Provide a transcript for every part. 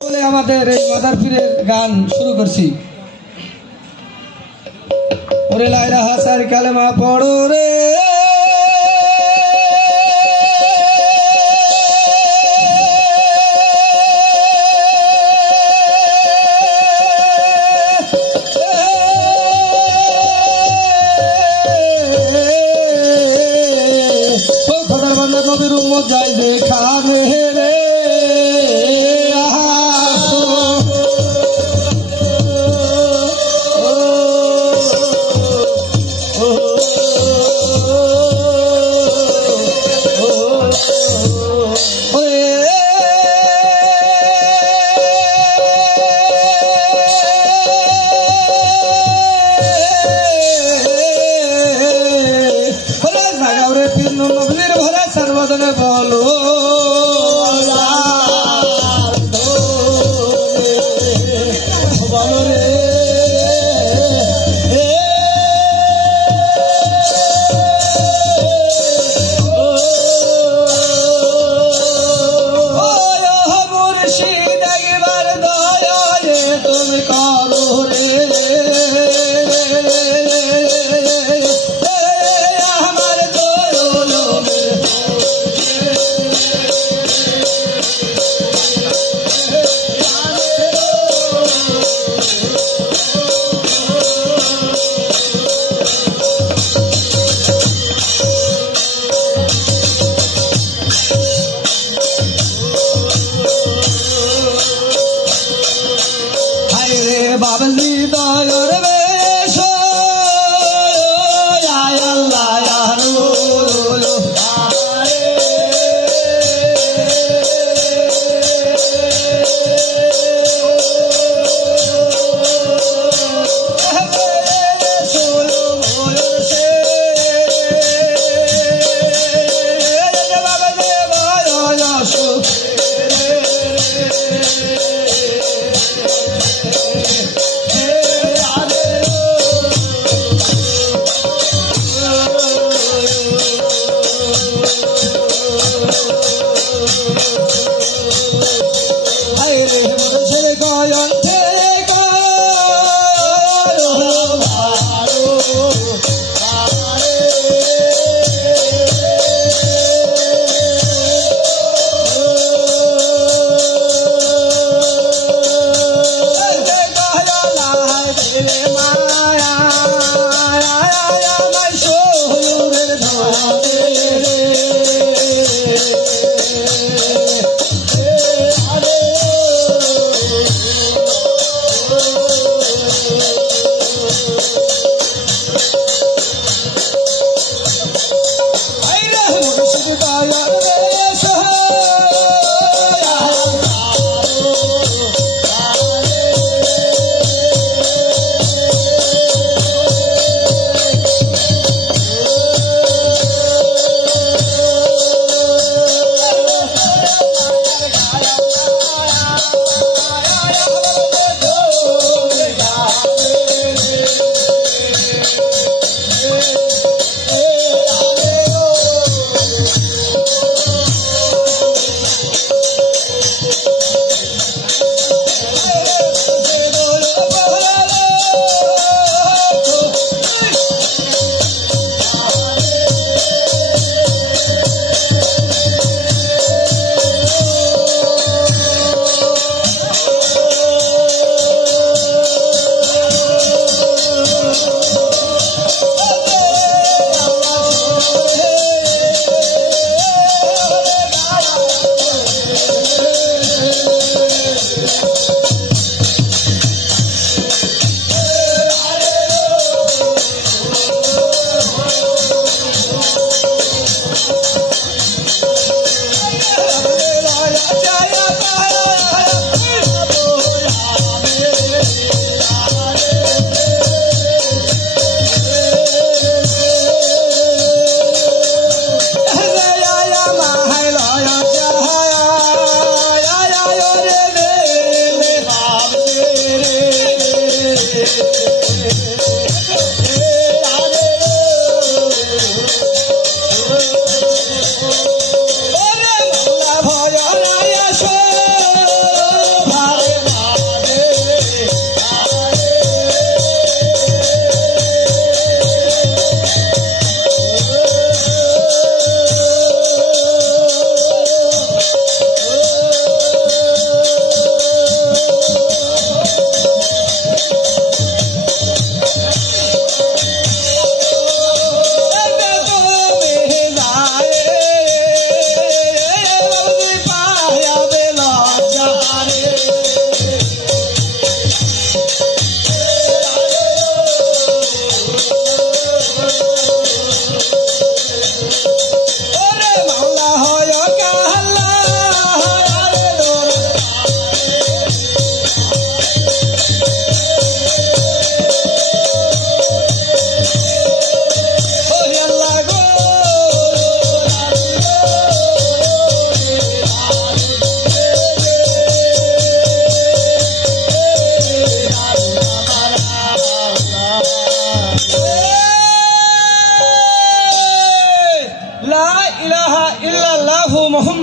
বলে আমাদের এই মাদার পীরের গান শুরু করছি। ওরে লা ইলাহা সার কালেমা পড়ো রে খোদার বান্দা নবীর উম্মত যায় যে খাবে রে বলো বলো রে মুর্শিদ একবার দয়ালে তুমি করো রে বাবলি দয়ার বেশ আল্লাহ আরুল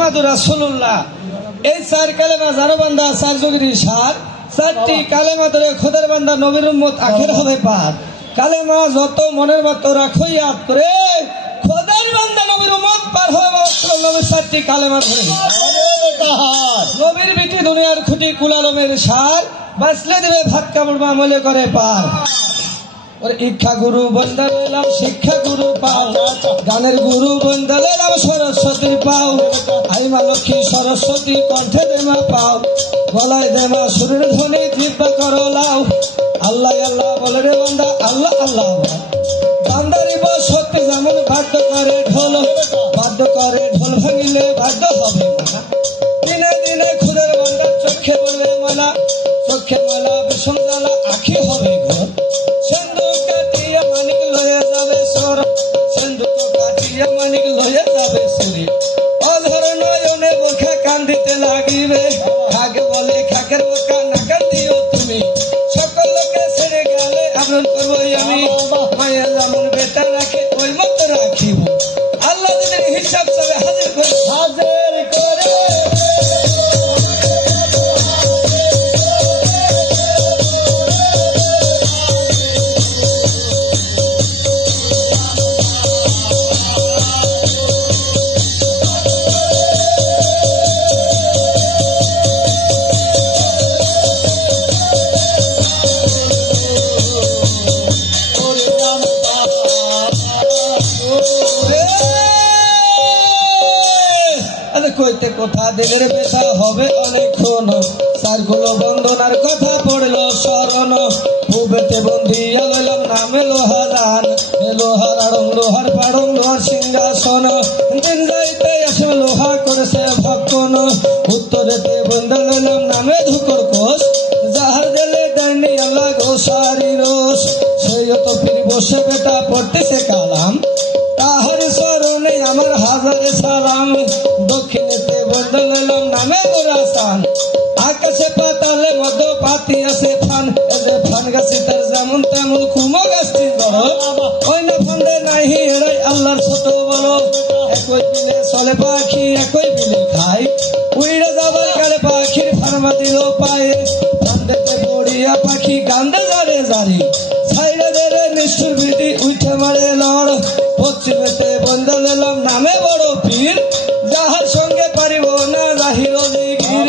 মুহাম্মাদুর রাসূলুল্লাহ এই 4 কালেমা যার বান্দা 4 যুগের সার 4টি কালেমা ধরে খোদার বান্দা নবীর উম্মত আখের হবে পার কালেমা যত মনের মতো রাখো ইয়াদ করে খোদার বান্দা নবীর উম্মত পার হবে মাত্র নবীর 4টি কালেমা ধরে নবীর বিটি দুনিয়ার খুঁটি কুলালমের সার বাঁচলে দেবে ভাত কাপড় মামলে করে পার और इच्छा गुरु बंदलेलाम शिक्षा गुरु पाओ गानेर गुरु बंदलेलाम सरस्वती पाओ आई मा लक्ष्मी सरस्वती कंठे देमा पाओ गलाय देमा सुरेर ध्वनि जिह्वा करो लाओ अल्लाह अल्लाह बोले रे बंदा अल्लाह अल्लाह बांदारी बसते जेमन बाध्य करे ढोल भांगिले बाध्य हबे ना दिने दिने खुदेर बंदा चोखे बोले माला चोखे माला विषम জ্বালা आखि हबे घर सिंधु काटिया मानिक लये जाबे सर सिंधु काटिया मानिक लये जाबे सुरी अधर नयने बोखा कांदिते लागिबे खागे बोले खाकेर बोका ना कांदिओ तुमी सकल लोके ছেড়ে গেলে আপন করবই আমি মায়া যেমন বেটা রাখে ওই মত রাখিব আল্লাহ যদি হিসাব সবে হাজির করে কইতে কথা দিলের ব্যথা হবে অনেকক্ষণ সারগুলো বন্দনার কথা পড়লো স্মরণ পুবেতে বন্ধিয়া লইলাম নামে লোহারান লোহার আড়ং লোহার পাড়ং লোহার সিংহাসন দিন যাইতে আসে লোহা করেছে ভক্ষণ উত্তরেতে বন্ধা লইলাম নামে ধুকর কোষ যাহার জেলে দেয়নি আল্লাহ গোসারি রোষ সেই তো ফির বসে বেটা পড়তেছে কালাম তাহার স্মরণে আমার হাজারে সালাম দক্ষিণেতে বদলালাম নামে গোরাসান আকাশে পাতালে মধ্য পাতি আছে ফান ফান গাছে তার যেমন তেমন কুমো গাছটি বড় ওই না ফান্দে নাহি এরাই আল্লাহর ছোট বড় একই বিলে চলে পাখি একই বিলে খাই উড়ে যাবার কালে পাখির ফার্মা দিল পায়ে ফান্দেতে পড়িয়া পাখি কান্দে জারে জারি ছাইরে দেরে নিষ্ঠুর বিধি উঠে মারে লড় পশ্চিমেতে বদলালাম নামে বড় পীর যাহার সঙ্গে পারিব না জাহির জিগির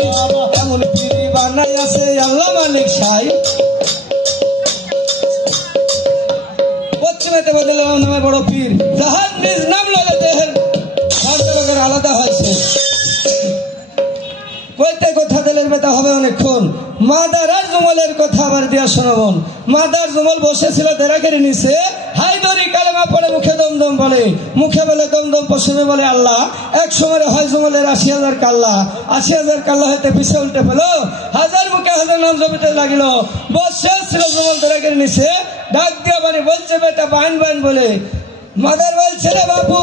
এমন পীরি বানাই আছে আল্লাহ মালিক সাই পশ্চিমেতে বদলালাম নামে বড় পীর যাহার নিজ নাম লগে দেহের লোকের আলাদা হয়েছে কইতে কথা দিলের বেতা হবে অনেকক্ষণ মাদার আর জুমলের কথা আবার দিয়া শোনাবন মাদার জুমল বসেছিল দেরাকের নিচে হাই ধরি কালেমা পড়ে মুখে দমদম বলে মুখে বলে দমদম পশ্চিমে বলে আল্লাহ এক সময় হয় জুমলের ৮০,০০০ কাল্লা ৮০,০০০ কাল্লা হইতে পিছে উল্টে পেল হাজার মুখে হাজার নাম জমিতে লাগিল বসে ছিল জুমল দেরাকের নিচে ডাক দিয়া বাড়ি বলছে বেটা বাইন বাইন বলে মাদার বলছে রে বাপু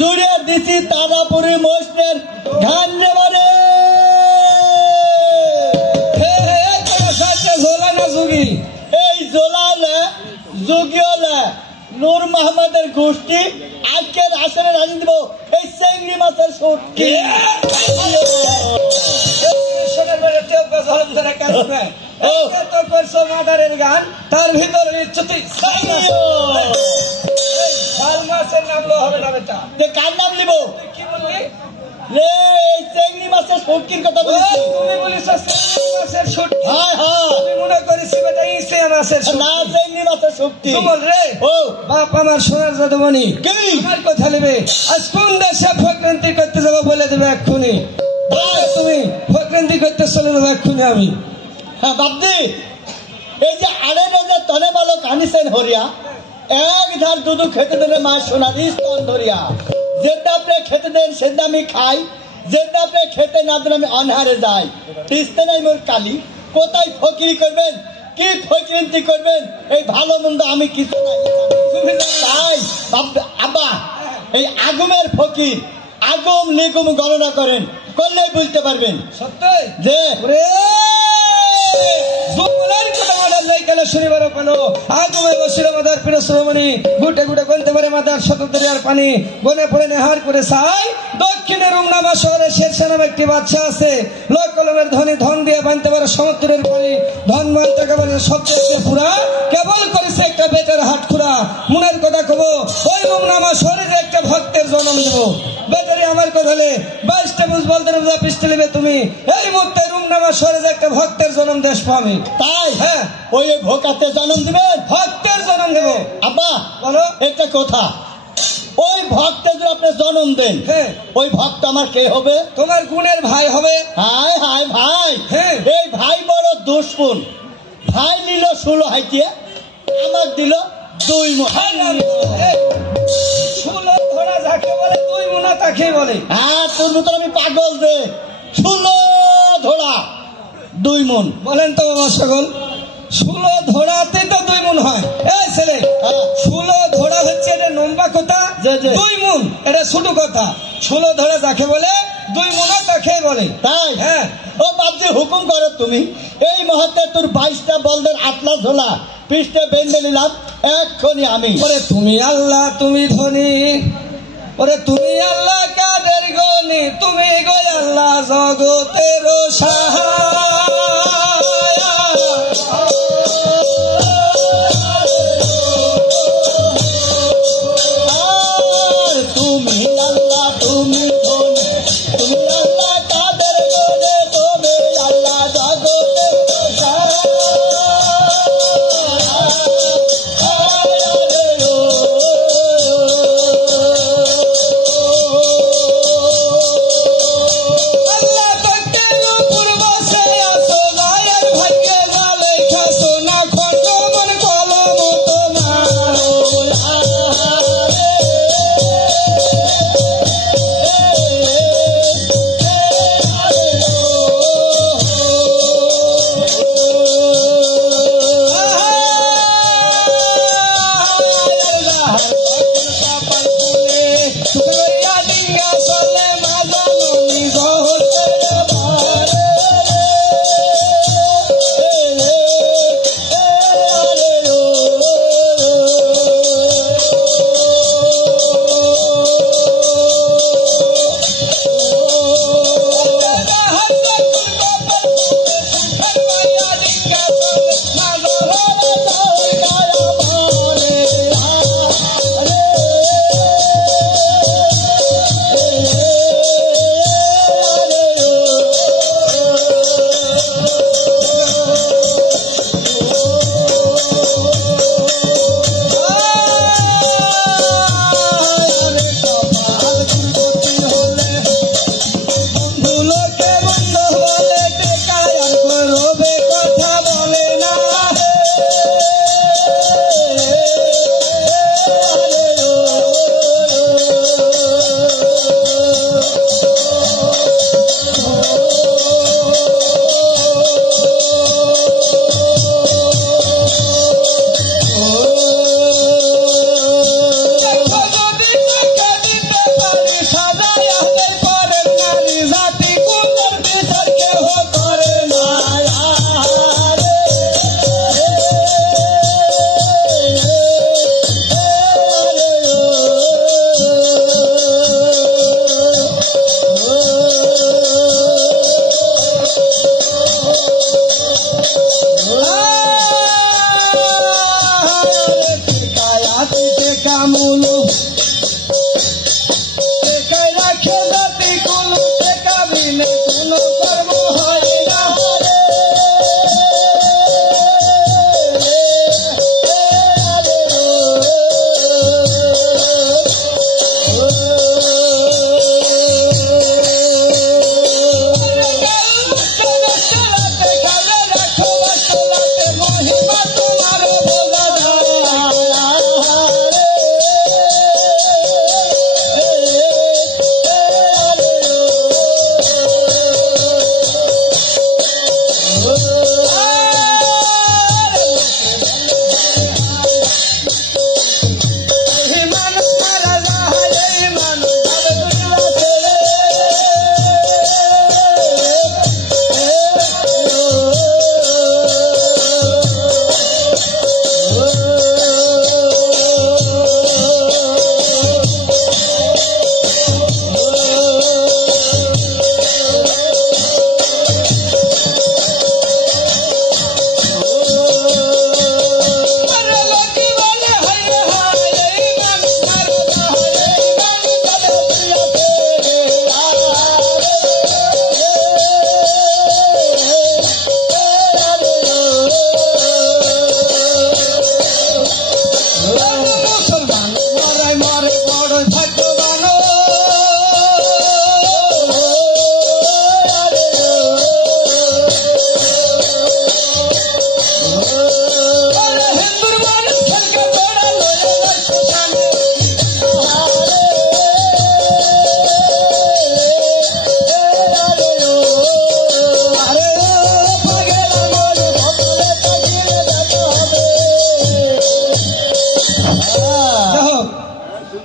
জুড়ে দিছি তারাপুরি মোষের ধান নেবারে জোলা না যুগি এই জোলালে যুগি হলে নূর মোহাম্মদের গোষ্ঠী আজকের আসরে রাজি দিব এই চেংড়ি মাছের সুটকি গান তার ভিতরে মাছের নাম লো হবে না বেটা কার নাম লিব কি বললি রে চেংড়ি মাছের শুটকির কথা বলছিস তুমি বলিস চেংড়ি মাছের শুটকি হ্যাঁ হ্যাঁ আমি মনে করিস বেটা ইসে মাছের শুটকি না চেংড়ি মাছের শুটকি বল রে ও বাপ আমার সোনার জাদুমণি কি আমার কথা নেবে আজ কোন দেশে ফক্রান্তি করতে যাব বলে দেবে এক্ষুনি তুমি ফক্রান্তি করতে চলে যাবে এক্ষুনি আমি হ্যাঁ বাপজি এই যে আড়ে রোজে তনে ভালো কানিছেন হরিয়া এক ধার দুধ খেতে দিলে মা সোনারি স্তন ধরিয়া যেটা আপনি খেতে দেন সেটা আমি খাই যেটা আপনি খেতে না দেন আমি অনহারে যাই তিস্তে নাই মোর কালি কোথায় ফকিরি করবেন কি ফকিরন্তি করবেন এই ভালো মন্দ আমি কিছু তাই আব্বা এই আগুমের ফকির আগুম নিগুম গণনা করেন করলে বুঝতে পারবেন সত্যি যে যাই কেন শনিবার পেলো আগুমে বসিল মাদার পিরশ্রমণি গুটে গুটে গনতে পারে মাদার শত দরিয়ার পানি গনে পড়ে নেহার করে চাই দক্ষিণে রুমনামা শহরে শেরশাহ নামে একটি বাদশা আছে লোক কলমের ধনী ধন দিয়ে বানতে পারে সমুদ্রের পানি ধন মানতে কেবল সত্য পুরা কেবল করেছে একটা বেটার হাট খুরা মনের কথা কব ওই রুমনামা শহরে যে একটা ভক্তের জন্ম দেবো বেটারি আমার কথা হলে 22টা বুঝবল দরজা পিস্টে নেবে তুমি এই মুহূর্তে রুমনামা শহরে যে একটা ভক্তের জন্ম দেশ পাবে তাই হ্যাঁ ওই ভোকাতে জন্ম দিবেন ভক্তের জন্ম দেবো আব্বা বলো একটা কথা ওই ভক্তে যদি আপনি জন্ম দেন হ্যাঁ ওই ভক্ত আমার কে হবে তোমার গুণের ভাই হবে হায় হায় ভাই হ্যাঁ। এই ভাই বড় দুশ্মন ভাই নিল 16 হাইটিয়ে আমার দিল 2 মন ষোলো ধরা যাকে বলে 2 মুনা তাকে বলে হ্যাঁ তোর মতো আমি পাগল যে 16 ধরা 2 মন বলেন তো বাবা সকল 16 ধরাতে তো 2 মুন হয় এই ছেলে 16 ধরা হচ্ছে এটা লম্বা কথা জি, জি। 2 মুন এটা ছোট কথা 16 ধরা যাকে বলে 2 মুনা তাকে বলে তাই হ্যাঁ ও বাপজি হুকুম করো তুমি এই মুহূর্তে তোর 22টা বলদের আটলা ঝোলা পৃষ্ঠে বেঁধে নিলাম এক্ষুনি আমি ওরে তুমি আল্লাহ তুমি ধনী ওরে তুমি আল্লাহ কাদের গনি তুমি গো আল্লাহ জগতের সহায় তুমি আল্লাহ তুমি ধনী তুমি আল্লাহ কাদের গনে তুমি আল্লাহ জগতের আল্লাহ তাকে পূর্ব সে আসো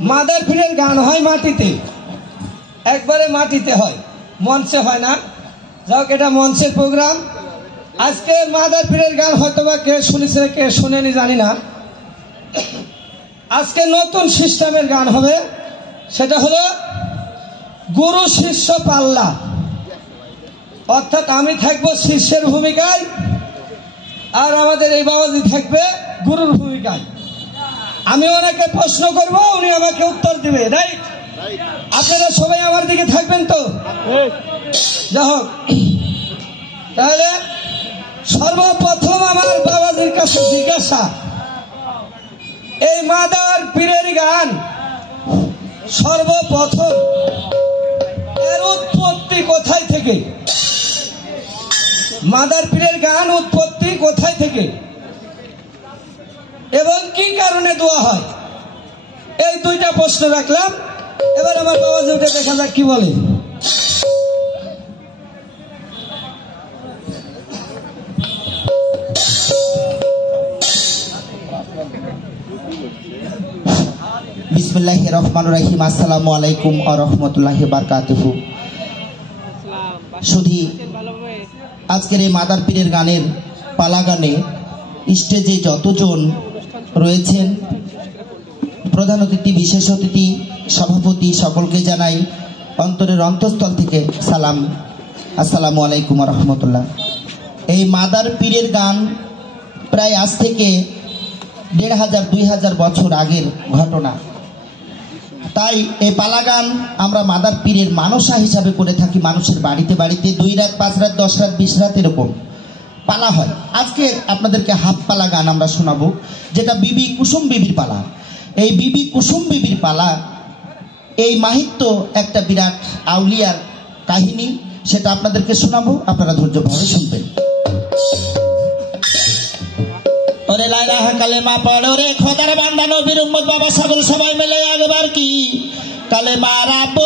মাদার পীরের গান হয় মাটিতে, একবারে মাটিতে হয়, মঞ্চে হয় না। যাও, এটা মঞ্চের প্রোগ্রাম। আজকে মাদার পীরের গান হয়তো বা কে শুনেছে কে শুনেনি জানি না। আজকে নতুন সিস্টেমের গান হবে, সেটা হলো গুরু শিষ্য পাল্লা। অর্থাৎ আমি থাকবো শিষ্যের ভূমিকায়, আর আমাদের এই বাবাজি থাকবে গুরুর ভূমিকায়। আমি ওনাকে প্রশ্ন করব, উনি আমাকে উত্তর দিবে, রাইট? আপনারা সবাই আমার দিকে থাকবেন তো? যাই হোক, তাহলে সর্বপ্রথম আমার বাবাজির কাছে জিজ্ঞাসা, এই মাদার পীরের গান সর্বপ্রথম এর উৎপত্তি কোথায় থেকে? মাদার পীরের গান উৎপত্তি কোথায় থেকে এবং কি কারণে দোয়া হয়? এই দুইটা প্রশ্ন রাখলাম। এবার আমার বাবাজি উঠে দেখা যাক কি বলে। বিসমিল্লাহির রহমানির রহিম। আসসালামু আলাইকুম ওয়া রাহমাতুল্লাহি ওয়া বারাকাতুহু। শুধু আজকের এই মাদার পীরের গানের পালা গানে স্টেজে যতজন রয়েছেন, প্রধান অতিথি, বিশেষ অতিথি, সভাপতি, সকলকে জানাই অন্তরের অন্তঃস্থল থেকে সালাম। আসসালামু আলাইকুম ওয়া রাহমাতুল্লাহ। এই মাদার পীরের গান প্রায় আজ থেকে ১৫০০-২০০০ বছর আগের ঘটনা। তাই এই পালা গান আমরা মাদার পীরের মানসা হিসাবে করে থাকি। মানুষের বাড়িতে বাড়িতে 2 রাত, 5 রাত, 10 রাত, 20 রাত এরকম পালা হয়। আজকে আপনাদেরকে হাফ পালা গান আমরা শোনাবো, যেটা বিবি কুসুম বিবির পালা। এই বিবি কুসুম বিবির পালা, এই মাহিত্য একটা বিরাট আউলিয়ার কাহিনী, সেটা আপনাদেরকে শোনাবো, আপনারা ধৈর্যভাবে শুনবেন। ওরে লাইলা কালেমা পড়ো রে খোদার বান্দা নবীর উম্মত বাবা সকল সবাই মিলে একবার কি কালেমা রাব্বু